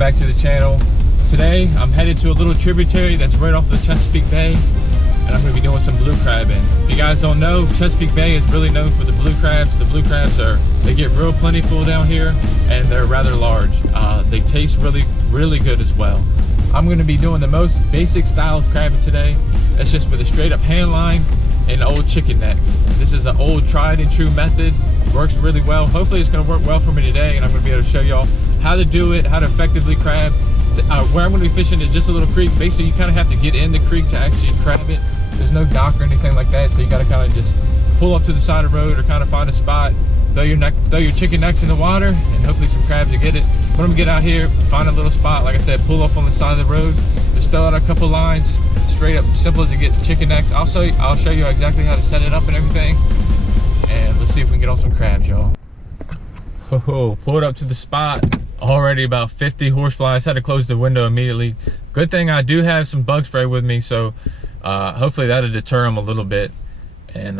back to the channel. Today I'm headed to a little tributary that's right off the Chesapeake Bay, and I'm going to be doing some blue crabbing. If you guys don't know, Chesapeake Bay is really known for the blue crabs. The blue crabs they get real plentiful down here, and they're rather large. They taste really good as well. I'm going to be doing the most basic style of crabbing today. That's just with a straight up hand line and old chicken necks. This is an old tried and true method. Works really well. Hopefully it's going to work well for me today, and I'm going to be able to show y'all how to do it, how to effectively crab. Where I'm going to be fishing is just a little creek. Basically, you kind of have to get in the creek to actually crab it. There's no dock or anything like that, so you got to kind of just pull up to the side of the road or kind of find a spot, throw your chicken necks in the water, and hopefully some crabs will get it. But I'm going to get out here, find a little spot, like I said, pull off on the side of the road, just throw out a couple lines, just straight up, simple as it gets, chicken necks. I'll show you exactly how to set it up and everything, and let's see if we can get on some crabs, y'all. Oh, pulled up to the spot. Already about 50 horseflies. Had to close the window immediately. Good thing I do have some bug spray with me, so hopefully that'll deter them a little bit. And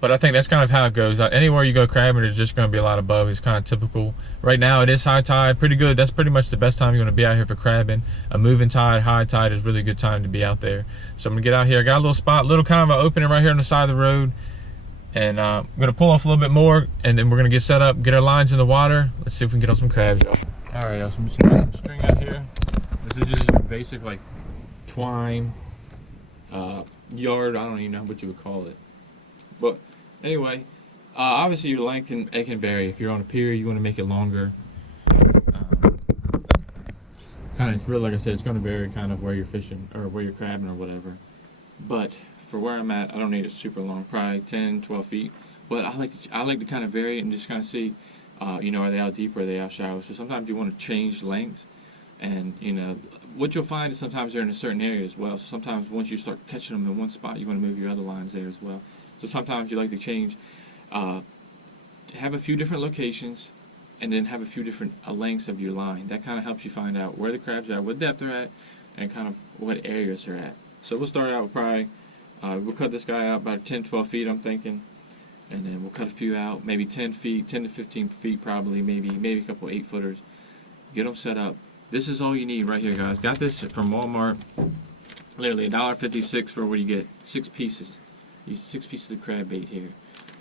but I think that's kind of how it goes. Anywhere you go crabbing, there's just going to be a lot of bugs. It's kind of typical. Right now it is high tide, pretty good. That's pretty much the best time you're going to be out here for crabbing. A moving tide, high tide is really good time to be out there. So I'm gonna get out here. I got a little spot, little kind of an opening right here on the side of the road. And I'm gonna pull off a little bit more, and then we're gonna get set up, get our lines in the water. Let's see if we can get on some crabs, y'all. All right, y'all, so I'm just gonna get some string out here. This is just your basic like twine, yard. I don't even know what you would call it. But anyway, obviously your length can vary. If you're on a pier, you want to make it longer. Kind of, really, like I said, it's gonna vary kind of where you're fishing or where you're crabbing or whatever. But for where I'm at, I don't need it super long, probably 10, 12 feet. But I like to kind of vary it and just kind of see, you know, are they out deep or are they out shallow? So sometimes you want to change lengths, and you know, what you'll find is sometimes they're in a certain area as well. So sometimes once you start catching them in one spot, you want to move your other lines there as well. So sometimes you like to change, have a few different locations, and then have a few different lengths of your line. That kind of helps you find out where the crabs are, what depth they're at, and kind of what areas they're at. So we'll start out with probably, we'll cut this guy out about 10, 12 feet, I'm thinking. And then we'll cut a few out, maybe 10 feet, 10 to 15 feet probably, maybe a couple 8-footers. Get them set up. This is all you need right here, guys. Got this from Walmart. Literally $1.56 for where you get 6 pieces. These 6 pieces of crab bait here.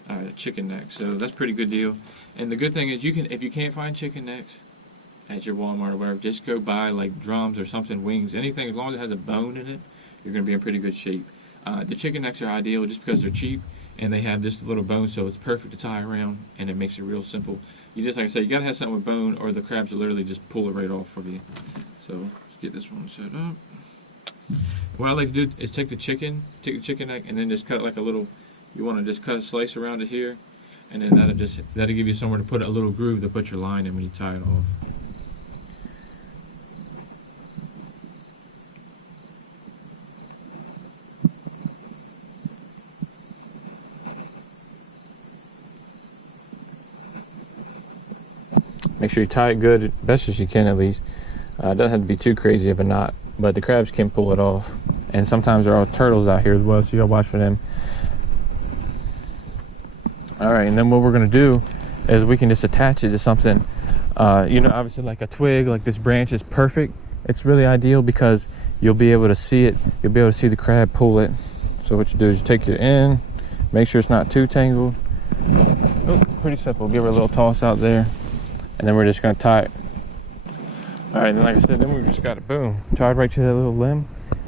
Alright, chicken neck. So that's a pretty good deal. And the good thing is, if you can't find chicken necks at your Walmart or whatever, just go buy like drums or something, wings, anything, as long as it has a bone in it, you're going to be in pretty good shape. The chicken necks are ideal just because they're cheap and they have this little bone, so it's perfect to tie around, and it makes it real simple. You just, like I said, you got to have something with bone or the crabs will literally just pull it right off of you. So let's get this one set up. What I like to do is take the chicken neck and then just cut like a little, you want to just cut a slice around it here, and then that'll give you somewhere to put a little groove to put your line in when you tie it off. Make sure you tie it good, best as you can at least. It doesn't have to be too crazy of a knot, but the crabs can pull it off. And sometimes there are turtles out here as well, so you gotta watch for them. All right, and then what we're gonna do is we can just attach it to something. You know, obviously like a twig, like this branch is perfect. It's really ideal because you'll be able to see it. You'll be able to see the crab pull it. So what you do is you take it in, make sure it's not too tangled. Oh, pretty simple. Give her a little toss out there. And then we're just going to tie it. All right, then like I said, then we just got it, boom, tied right to that little limb.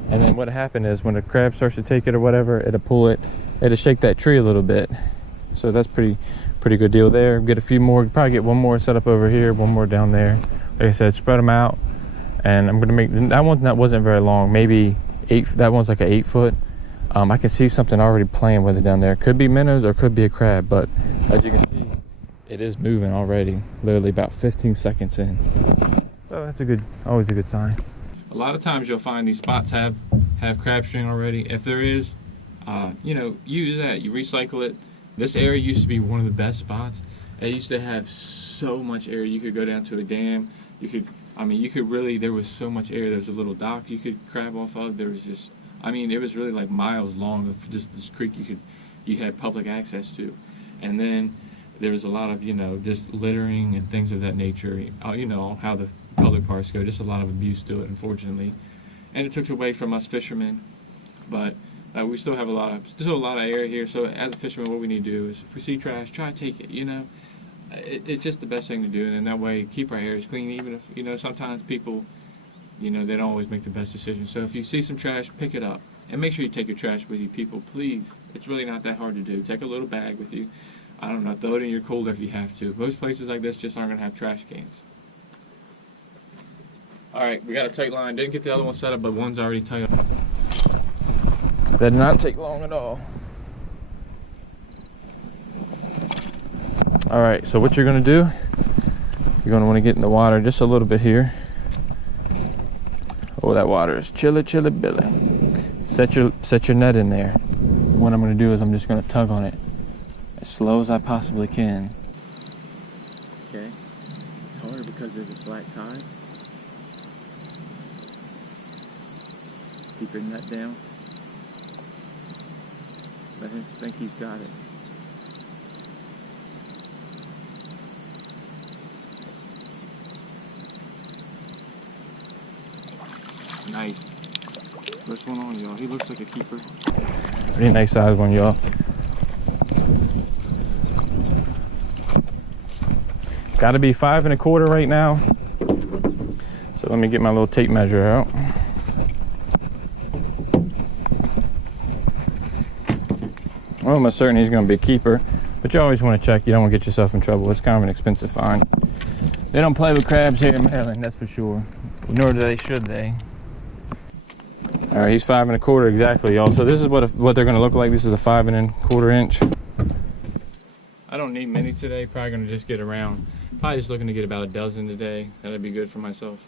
And then what happened is when the crab starts to take it or whatever, it'll pull it, it'll shake that tree a little bit. So that's pretty good deal there. Get a few more, probably get one more set up over here, one more down there. Like I said, spread them out. And I'm going to make, that one that wasn't very long, maybe 8, that one's like an 8-foot. I can see something already playing with it down there. Could be minnows or could be a crab, but as you can see, it is moving already, literally about 15 seconds in. So that's always a good sign. A lot of times you'll find these spots have crab string already. If there is, you know, use that, you recycle it. This area used to be one of the best spots. It used to have so much area. You could go down to a dam. You could really, there was so much area. There was a little dock you could crab off of. There was just, it was really like miles long of just this creek you had public access to. And then there was a lot of, you know, just littering and things of that nature. You know, how the public parks go. Just a lot of abuse to it, unfortunately, and it took away from us fishermen. But we still have a lot of area here. So as a fisherman, what we need to do is, if we see trash, try to take it. You know, it's just the best thing to do, and then that way keep our areas clean. Even if, you know, sometimes people, you know, they don't always make the best decisions. So if you see some trash, pick it up, and make sure you take your trash with you, people. Please, it's really not that hard to do. Take a little bag with you. I don't know, throw it in your cooler if you have to. Most places like this just aren't gonna have trash cans. All right, we got a tight line. Didn't get the other one set up, but one's already tight. That did not take long at all. All right, so what you're gonna do, you're gonna wanna get in the water just a little bit here. Oh, that water is chilly, chilly billy. Set your net in there. What I'm gonna do is I'm just gonna tug on it as slow as I possibly can. Okay, it's harder because there's a flat tide. Keep your net down. Let him think he's got it. Nice. First one on, y'all. He looks like a keeper. Pretty nice size one, y'all. Got to be 5 1/4 right now. So let me get my little tape measure out. I'm almost certain he's going to be a keeper, but you always want to check. You don't want to get yourself in trouble. It's kind of an expensive find. They don't play with crabs here in Maryland, that's for sure. Nor should they. All right, he's 5 1/4 exactly, y'all. So this is what they're going to look like. This is a 5 1/4 inch. I don't need many today. Probably going to just get around. Probably just looking to get about a dozen today. That'd be good for myself.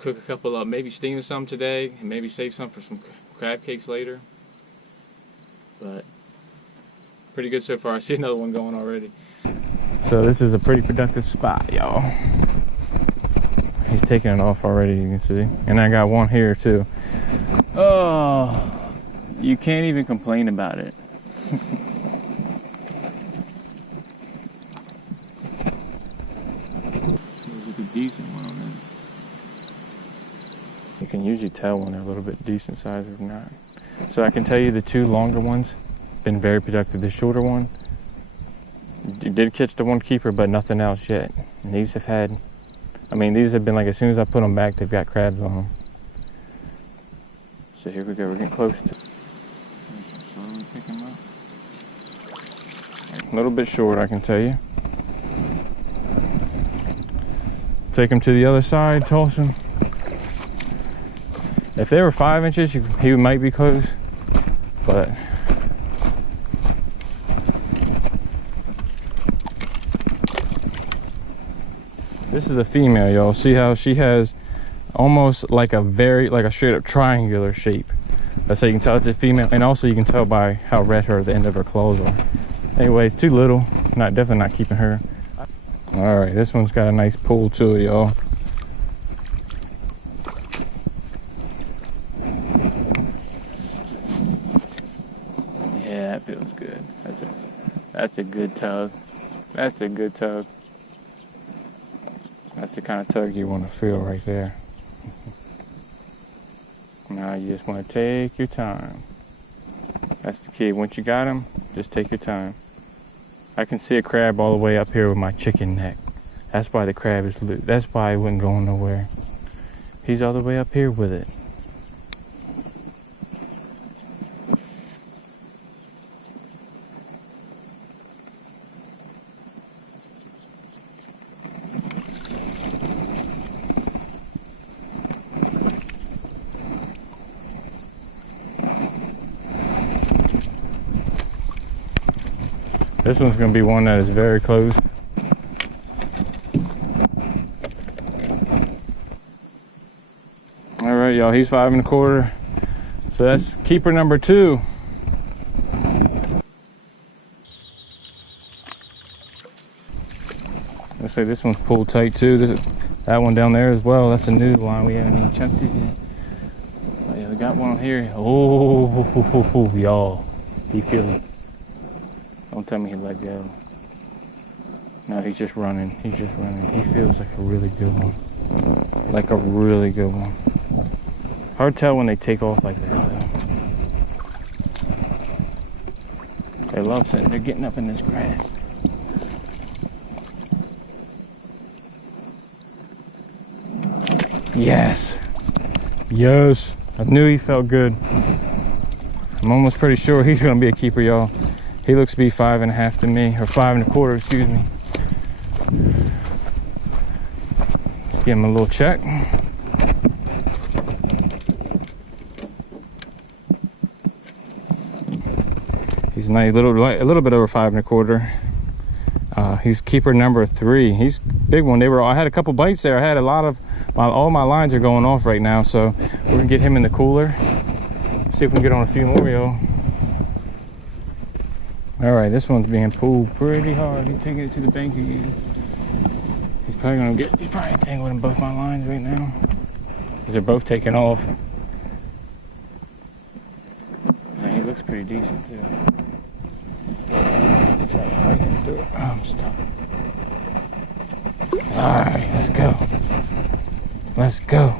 Cook a couple up, maybe steam some today, and maybe save some for some crab cakes later. But pretty good so far. I see another one going already. So this is a pretty productive spot, y'all. He's taking it off already, you can see. And I got one here too. Oh, you can't even complain about it. There's a decent one on there. You can usually tell when they're a little bit decent size or not. So I can tell you the 2 longer ones been very productive. The shorter one did catch the 1 keeper, but nothing else yet. And these have had, I mean, these have been like, as soon as I put them back, they've got crabs on them. So here we go, we're getting close to. Slowly pick them up. A little bit short, I can tell you. Take them to the other side, toss them. If they were 5 inches, he might be close, but this is a female, y'all. See how she has almost like a straight up triangular shape. That's how you can tell it's a female, and also you can tell by how red the end of her claws are. Anyway, it's too little. Definitely not keeping her. All right, this one's got a nice pull to it, y'all. Yeah, that feels good. That's a good tug. That's a good tug. That's the kind of tug you want to feel right there. Now you just want to take your time. That's the key. Once you got him, just take your time. I can see a crab all the way up here with my chicken neck. That's why the crab is loose. That's why it wasn't going nowhere. He's all the way up here with it. This one's going to be one that is very close. All right, y'all, he's 5 1/4. So that's keeper number 2. Looks like this one's pulled tight too. That one down there as well. That's a new line. We haven't even chunked it yet. Oh, yeah, we got one here. Oh, y'all. He feels it. Don't tell me he let go. No, he's just running. He's just running. He feels like a really good one. like a really good one. Hard to tell when they take off like that though. They love sitting there getting up in this grass. Yes. Yes. I knew he felt good. I'm almost pretty sure he's gonna be a keeper, y'all. He looks to be 5.5 to me, or 5 1/4, excuse me. Let's give him a little check. He's nice, a little bit over 5 1/4. He's keeper number 3. He's big one. I had a couple bites there. I had a lot of all my lines are going off right now, so we're gonna get him in the cooler. See if we can get on a few more, y'all. All right, this one's being pulled pretty hard. He's taking it to the bank again. He's probably entangled in both my lines right now, because they're both taking off. And he looks pretty decent too. To try to fight him through it. Oh, I'm stuck. All right, let's go. Let's go.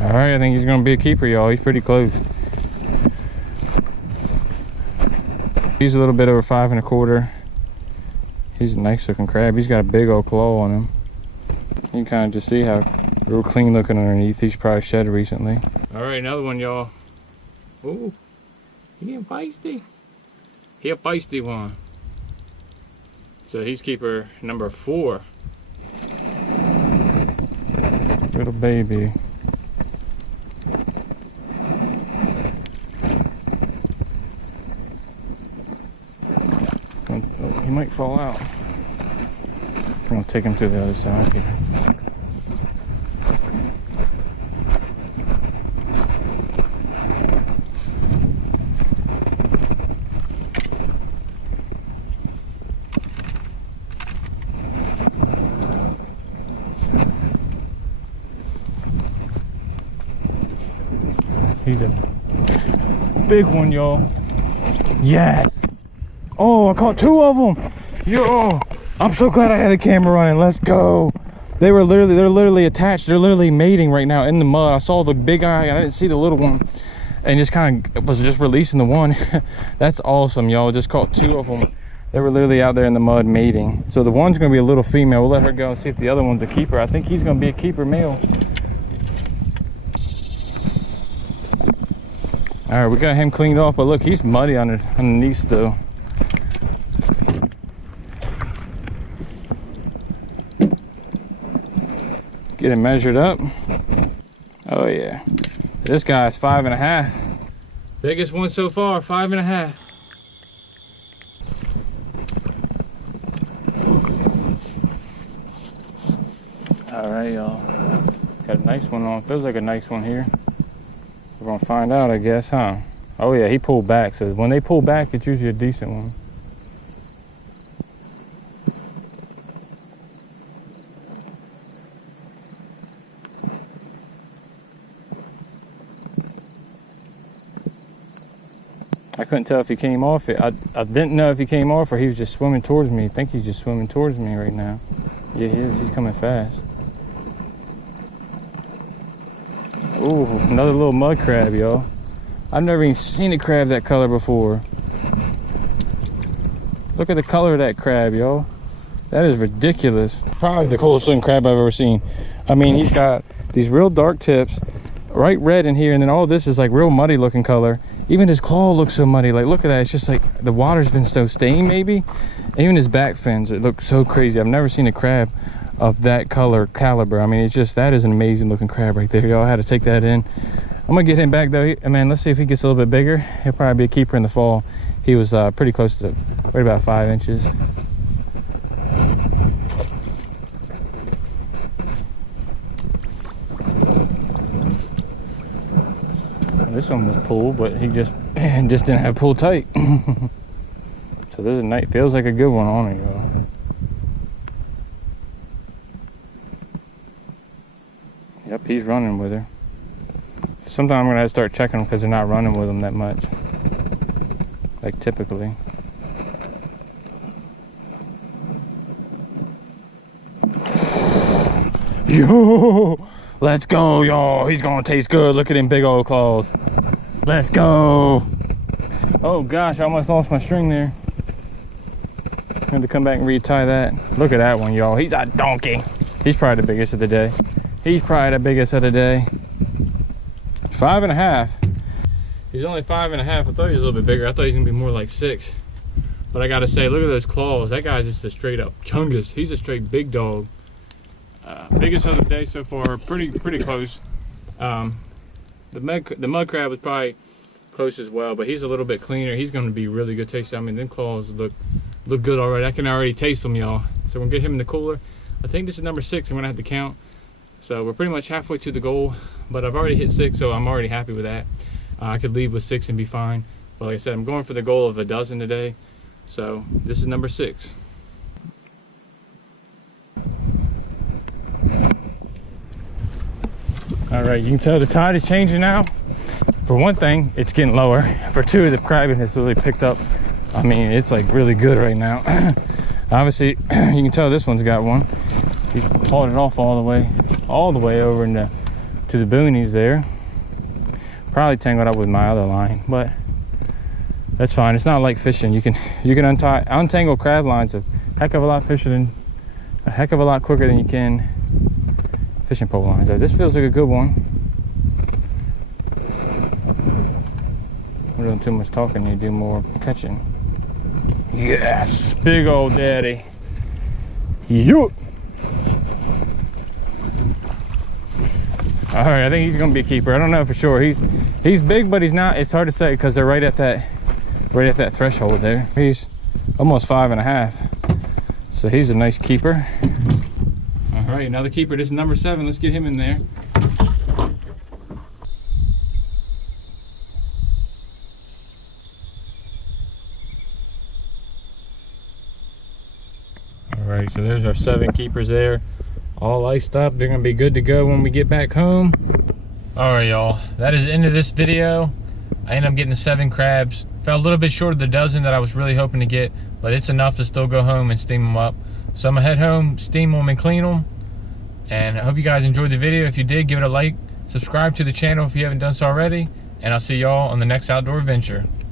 All right, I think he's gonna be a keeper, y'all. He's pretty close. He's a little bit over 5 1/4. He's a nice looking crab. He's got a big old claw on him. You can kind of just see how real clean looking underneath. He's probably shed recently. All right, another one, y'all. Ooh, he getting feisty. He a feisty one. So he's keeper number 4. Little baby. Oh, he might fall out. I'm gonna take him to the other side here. He's a big one, y'all. Yes. Oh, I caught 2 of them. Yo, I'm so glad I had the camera running. Let's go. They're literally attached. They're literally mating right now in the mud. I saw the big eye and I didn't see the little one, and just kind of was just releasing the one. That's awesome, y'all. Just caught 2 of them. They were literally out there in the mud mating. So the one's gonna be a little female. We'll let her go and see if the other one's a keeper. I think he's gonna be a keeper male. All right, we got him cleaned off, but look, he's muddy underneath still. Get him measured up. Oh yeah, this guy's 5 1/2. Biggest one so far, 5 1/2. All right, y'all. Got a nice one on. Feels like a nice one here. We're gonna find out, I guess, huh? Oh yeah, he pulled back. So when they pull back, it's usually a decent one. I couldn't tell if he came off it. I didn't know if he came off or he was just swimming towards me. I think he's just swimming towards me right now. Yeah, he is. He's coming fast. Ooh, another little mud crab, y'all. I've never even seen a crab that color before. Look at the color of that crab, y'all. That is ridiculous. Probably the coolest looking crab I've ever seen. I mean, he's got these real dark tips, right red in here, and then all this is like real muddy looking color. Even his claw looks so muddy. Like, look at that. It's just like the water's been so stained, maybe. Even his back fins, it looks so crazy. I've never seen a crab of that caliber. I mean, it's just, that is an amazing looking crab right there, y'all. I had to take that in. I'm gonna get him back though. Man, let's see if he gets a little bit bigger. He'll probably be a keeper in the fall. He was pretty close to right about 5 inches. This one was pulled, but he just didn't have pulled tight. So this is nice. Feels like a good one on it, y'all. Yep, he's running with her. Sometimes I'm gonna have to start checking them because they're not running with them that much, like typically. Yo, let's go, y'all. He's gonna taste good. Look at them big old claws. Let's go. Oh gosh, I almost lost my string there. I had to come back and retie that. Look at that one, y'all. He's a donkey. He's probably the biggest of the day. He's probably the biggest of the day. 5.5. He's only 5.5. I thought he was a little bit bigger. I thought he was gonna be more like 6. But I gotta say, look at those claws. That guy's just a straight up chungus. He's a straight big dog. Biggest of the day so far. Pretty close. The mud crab was probably close as well, but he's a little bit cleaner. He's gonna be really good tasting. I mean, them claws look good already. I can already taste them, y'all. So we're gonna get him in the cooler. I think this is number 6. I'm gonna have to count. So we're pretty much halfway to the goal, but I've already hit 6, so I'm already happy with that. I could leave with 6 and be fine. But like I said, I'm going for the goal of a dozen today. So this is number 6. All right, you can tell the tide is changing now. For one thing, it's getting lower. For two, the crabbing has really picked up. I mean, it's like really good right now. Obviously, you can tell this one's got one. He's hauled it off all the way over to the boonies there. Probably tangled up with my other line, but that's fine. It's not like fishing. You can untangle crab lines a heck of a lot quicker than you can fishing pole lines. This feels like a good one. I'm doing too much talking. You do more catching. Yes, big old daddy. Yo. All right, I think he's gonna be a keeper. I don't know for sure. He's big, but he's not. It's hard to say because they're right at that threshold there. He's almost 5.5, so he's a nice keeper. All right, another keeper. This is number 7. Let's get him in there. All right, so there's our 7 keepers there. All iced up. They're gonna be good to go when we get back home. All right, y'all, that is the end of this video. I ended up getting the 7 crabs. Fell a little bit short of the dozen that I was really hoping to get, but it's enough to still go home and steam them up. So I'm gonna head home, steam them and clean them. And I hope you guys enjoyed the video. If you did, give it a like, subscribe to the channel if you haven't done so already, and I'll see y'all on the next outdoor adventure.